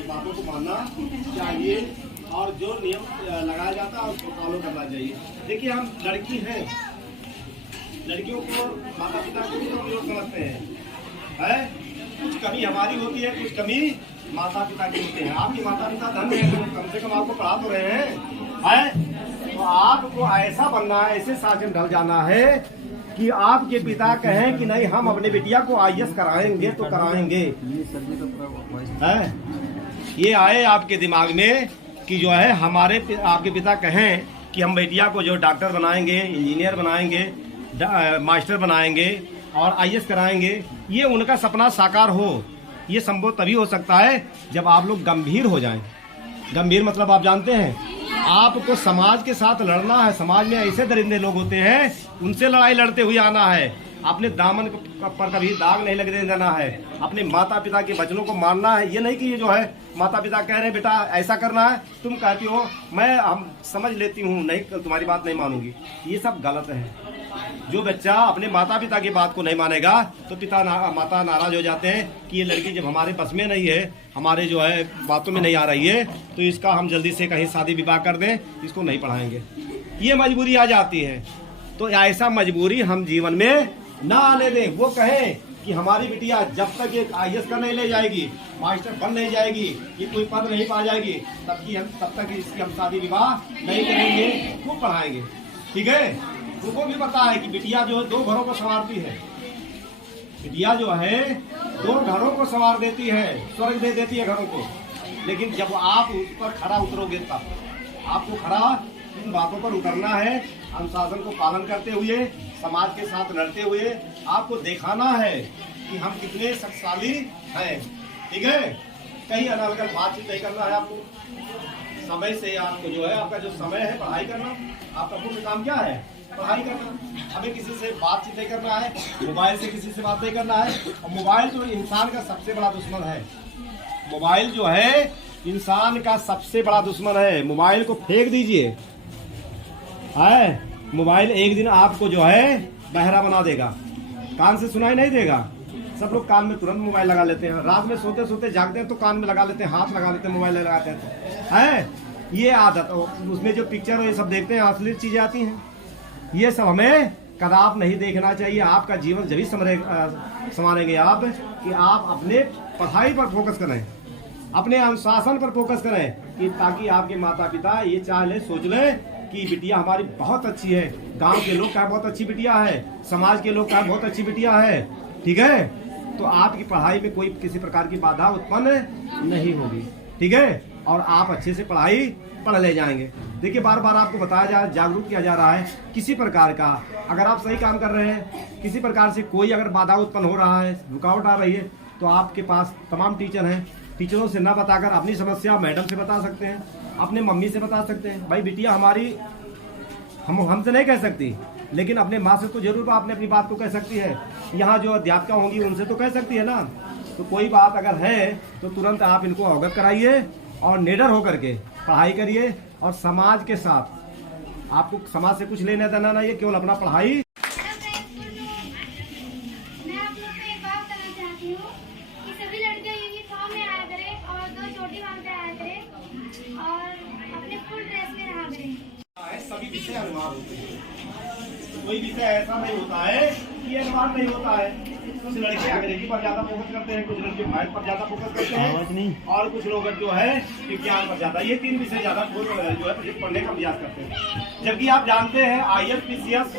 की बातों को मानना चाहिए और जो नियम लगाया जाता है उसको फॉलो करना चाहिए। देखिए हम लड़की हैं, लड़कियों को माता पिता को भी हम लोग समझते हैं, कुछ कमी हमारी होती है, कुछ कमी माता पिता की होती है। आपके माता पिता धन है, कम से कम आपको पढ़ा तो रहे हैं, तो आपको ऐसा बनना है, ऐसे शासन ढल जाना है कि आपके पिता कहें कि नहीं हम अपने बिटिया को IAS कराएंगे तो कराएंगे। ये आए आपके दिमाग में कि जो है हमारे आपके पिता कहें कि हम बेटिया को जो डॉक्टर बनाएंगे, इंजीनियर बनाएंगे, मास्टर बनाएंगे और IAS कराएंगे, ये उनका सपना साकार हो। ये संभव तभी हो सकता है जब आप लोग गंभीर हो जाएं। गंभीर मतलब आप जानते हैं, आपको समाज के साथ लड़ना है। समाज में ऐसे दरिंदे लोग होते हैं, उनसे लड़ाई लड़ते हुए आना है। अपने दामन पर कभी दाग नहीं लगने देना है। अपने माता पिता के वचनों को मानना है। ये नहीं कि ये जो है माता पिता कह रहे हैं बेटा ऐसा करना है, तुम कहती हो हम समझ लेती हूँ, नहीं तुम्हारी बात नहीं मानूंगी, ये सब गलत है। जो बच्चा अपने माता पिता की बात को नहीं मानेगा तो माता नाराज हो जाते हैं कि ये लड़की जब हमारे बस में नहीं है, हमारे जो है बातों में नहीं आ रही है, तो इसका हम जल्दी से कहीं शादी विवाह कर दें, इसको नहीं पढ़ाएंगे। ये मजबूरी आ जाती है। तो ऐसा मजबूरी हम जीवन में ना आने दें। वो कहें कि हमारी बिटिया जब तक ये IAS का नहीं ले जाएगी, मास्टर बन नहीं जाएगी, ये कोई पद नहीं पा जाएगी, तब तक इसकी हम शादी विवाह नहीं करेंगे, खूब पढ़ाएंगे। ठीक है, उनको भी पता है कि बिटिया जो है 2 घरों को संवारती है। बिटिया जो है 2 घरों को संवार देती है, स्वर्ग दे देती है घरों को। लेकिन जब आप उस पर खरा उतरोगे तब आपको खरा इन बातों पर उतरना है। अनुशासन को पालन करते हुए, समाज के साथ लड़ते हुए आपको दिखाना है कि हम कितने शक्तिशाली हैं। ठीक है, कहीं अनर्गल बातचीत नहीं करना है आपको। समय से आपको जो है, आपका जो समय है पढ़ाई करना, आपका पूर्ण काम क्या है? पढ़ाई करना। हमें किसी से बातचीत नहीं करना है, मोबाइल से किसी से बात नहीं करना है। और मोबाइल जो इंसान का सबसे बड़ा दुश्मन है, मोबाइल जो है इंसान का सबसे बड़ा दुश्मन है। मोबाइल को फेंक दीजिए। मोबाइल एक दिन आपको जो है बहरा बना देगा, कान से सुनाई नहीं देगा। सब लोग कान में तुरंत मोबाइल लगा लेते हैं। रात में सोते सोते जागते हैं तो कान में लगा लेते हैं, हाथ लगा लेते हैं, मोबाइल लगाते हैं। ये आदत, उसमें जो पिक्चर ये सब देखते हैं, असली चीजें आती हैं। ये सब हमें कदाप नहीं देखना चाहिए। आपका जीवन जब संवारेंगे आप कि आप अपने पढ़ाई पर फोकस करें, अपने अनुशासन पर फोकस करें, कि ताकि आपके माता पिता ये चाह ले, सोच ले कि बिटिया हमारी बहुत अच्छी है। गांव के लोग कहा बहुत अच्छी बिटिया है, समाज के लोग कहा बहुत अच्छी बिटिया है। ठीक है, तो आपकी पढ़ाई में कोई किसी प्रकार की बाधा उत्पन्न नहीं होगी। ठीक है, और आप अच्छे से पढ़ाई पढ़ ले जाएंगे। देखिए बार बार आपको बताया जा, जागरूक किया जा रहा है किसी प्रकार का, अगर आप सही काम कर रहे हैं, किसी प्रकार से कोई अगर बाधा उत्पन्न हो रहा है, रुकावट आ रही है, तो आपके पास तमाम टीचर हैं। टीचरों से न बताकर अपनी समस्या मैडम से बता सकते हैं, अपने मम्मी से बता सकते हैं। भाई बिटिया हमारी हमसे नहीं कह सकती, लेकिन अपने माँ से तो जरूर आपने अपनी बात को कह सकती है। यहाँ जो अध्यापिका होंगी उनसे तो कह सकती है ना। तो कोई बात अगर है तो तुरंत आप इनको अवगत कराइए और निडर होकर के पढ़ाई करिए। और समाज के साथ आपको समाज से कुछ लेना देना नहीं है, केवल अपना पढ़ाई। मैं आप लोग को एक बात कहना चाहती हूँ कि सभी लड़कियाँ यूनिफॉर्म में आया करें और 2 चोटी बांध कर आया करें और अपने फुल ड्रेस में रहा करें। सभी विषय अनुवाद होते हैं, कोई विषय ऐसा नहीं होता है कि अनुवाद नहीं होता है। कुछ लड़के अंग्रेजी पर ज्यादा फोकस करते हैं, कुछ लड़के मैथ पर ज्यादा फोकस करते हैं, और कुछ लोग जो है विज्ञान पर ज्यादा, ये 3 विषय ज्यादा जो है पढ़ने का प्रयास करते हैं। जबकि आप जानते हैं IAS PCS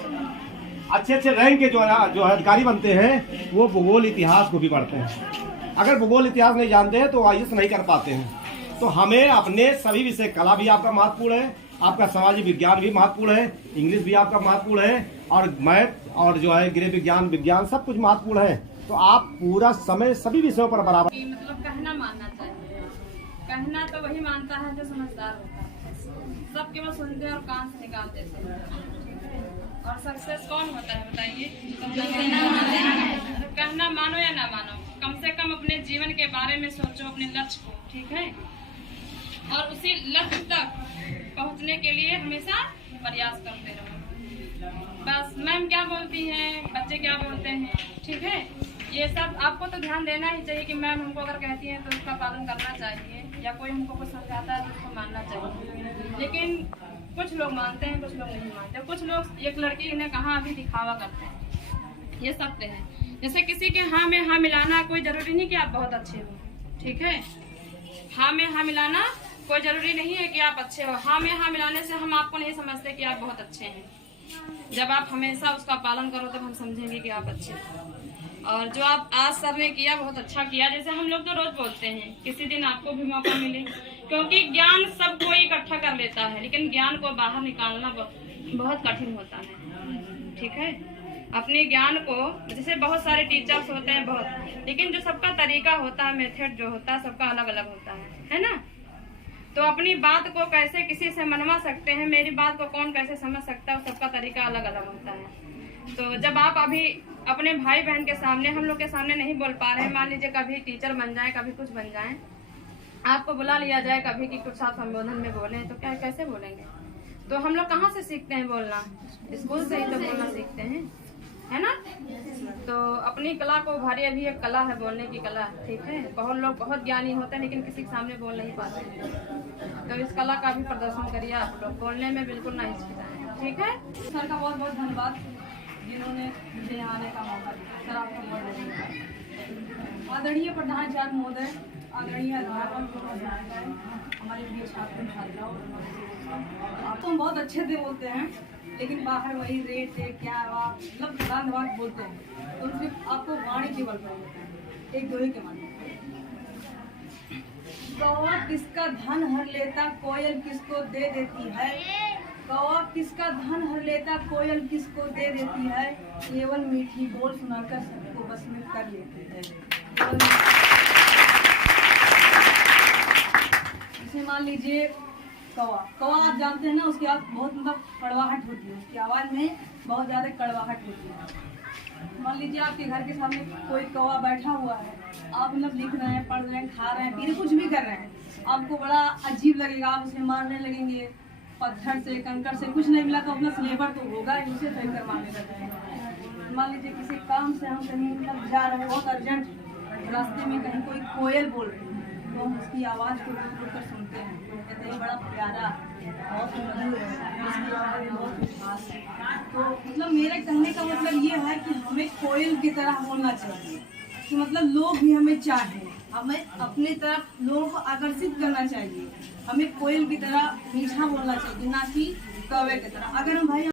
अच्छे रैंक के जो है अधिकारी बनते हैं, वो भूगोल इतिहास को भी पढ़ते हैं। अगर भूगोल इतिहास नहीं जानते हैं तो IAS नहीं कर पाते हैं। तो हमें अपने सभी विषय, कला भी आपका महत्वपूर्ण है, आपका सामाजिक विज्ञान भी महत्वपूर्ण है, इंग्लिश भी आपका महत्वपूर्ण है, और मैथ और जो है गृह विज्ञान सब कुछ महत्वपूर्ण है। तो आप पूरा समय सभी विषयों पर बराबर, मतलब कहना मानना चाहिए। कहना तो वही मानता है जो समझदार होता है। सब केवल सुनते हैं और कान से निकाल देते हैं। और सक्सेस कौन होता है बताइए? कहना मानो या ना मानो, कम से कम अपने जीवन के बारे में सोचो, अपने लक्ष्य को। ठीक है, और उसी लक्ष्य तक पहुंचने के लिए हमेशा प्रयास करते रहो। बस मैम क्या बोलती हैं, बच्चे क्या बोलते हैं, ठीक है। ये सब आपको तो ध्यान देना ही चाहिए कि मैम हमको अगर कहती हैं तो उसका पालन करना चाहिए, या कोई हमको कुछ समझाता है तो उसको मानना चाहिए। लेकिन कुछ लोग मानते हैं, कुछ लोग नहीं मानते। कुछ लोग एक लड़की ने कहा अभी दिखावा करते हैं, ये सत्य है। जैसे किसी के हाँ में हाँ मिलाना कोई जरूरी नहीं कि आप बहुत अच्छे हो, ठीक है। हाँ में हाँ मिलाना कोई जरूरी नहीं है कि आप अच्छे हो। हाँ में हाँ मिलाने से हम आपको नहीं समझते कि आप बहुत अच्छे हैं। जब आप हमेशा उसका पालन करो तब हम समझेंगे कि आप अच्छे हो। और जो आप आज सर ने किया बहुत अच्छा किया। जैसे हम लोग तो रोज बोलते हैं, किसी दिन आपको भी मौका मिले, क्योंकि ज्ञान सब कोई इकट्ठा कर लेता है, लेकिन ज्ञान को बाहर निकालना बहुत कठिन होता है, ठीक है। अपने ज्ञान को, जैसे बहुत सारे टीचर्स होते हैं बहुत, लेकिन जो सबका तरीका होता है, मेथड जो होता है सबका अलग अलग होता है ना। तो अपनी बात को कैसे किसी से मनवा सकते हैं, मेरी बात को कौन कैसे समझ सकता है, सबका तरीका अलग अलग होता है। तो जब आप अभी अपने भाई बहन के सामने, हम लोग के सामने नहीं बोल पा रहे हैं, मान लीजिए कभी टीचर बन जाए, कभी कुछ बन जाए, आपको बुला लिया जाए कभी कि कुछ आप संबोधन में बोले, तो क्या कैसे बोलेंगे? तो हम लोग कहाँ से सीखते हैं बोलना? स्कूल से ही तो बोलना सीखते हैं, है ना। तो अपनी कला को उभारिए, अभी एक कला है बोलने की कला, ठीक है। बहुत लोग बहुत ज्ञानी होते हैं लेकिन किसी के सामने बोल नहीं पाते। तो इस कला का भी प्रदर्शन करिए आप लोग, बोलने में बिल्कुल नहीं हिचकिचाएं, ठीक है। सर का बहुत बहुत धन्यवाद जिन्होंने मुझे यहाँ आने का मौका दिया। सर आपका बहुत धन्यवाद। आदरणीय प्रधानाचार्य महोदय, आदरणीय अध्यापक, हमारे प्रिय छात्र छात्राओं, आप तो बहुत अच्छे से बोलते हैं, लेकिन बाहर वही रेट है क्या मतलब धन्यवाद बोलते हैं, तो सिर्फ आपको वाणी केवल बोलते हैं, एक दोहे के माध्यम। कौवा किसका धन हर लेता, कोयल किसको दे देती है। कौवा किसका धन हर लेता, कोयल किसको दे देती है। केवल मीठी बोल सुनाकर सबको बस में कर लेती है। जैसे मान लीजिए कौवा, कौवा आप जानते हैं ना, उसकी आवाज़ बहुत मतलब कड़वाहट होती है, उसकी आवाज़ में बहुत ज़्यादा कड़वाहट होती है। मान लीजिए आपके घर के सामने कोई कौवा बैठा हुआ है, आप मतलब लिख रहे हैं, पढ़ रहे हैं, खा रहे हैं, पी रहे, कुछ भी कर रहे हैं, आपको बड़ा अजीब लगेगा, आप उसे मारने लगेंगे पत्थर से, कंकड़ से। कुछ नहीं मिला तो अपना स्लेबर तो होगा ही, उसे सही कर मारने लगते हैं। मान लीजिए किसी काम से हम कहीं मतलब जा रहे हैं, बहुत अर्जेंट, रास्ते में कहीं कोई कोयल बोल रही है, तो हम उसकी आवाज़ को रुक कर सुनते हैं, कहते हैं बड़ा प्यारा, बहुत मधुर है, उसकी आवाज़ बहुत मिठास है। तो मतलब मेरे कहने का मतलब ये है कि हमें कोयल की तरह बोलना चाहिए, कि मतलब लोग भी हमें चाहें, हमें अपनी तरफ लोगों को आकर्षित करना चाहिए। हमें कोयल की तरह मीठा बोलना चाहिए, ना कि कौवे की तरह। अगर हम भाई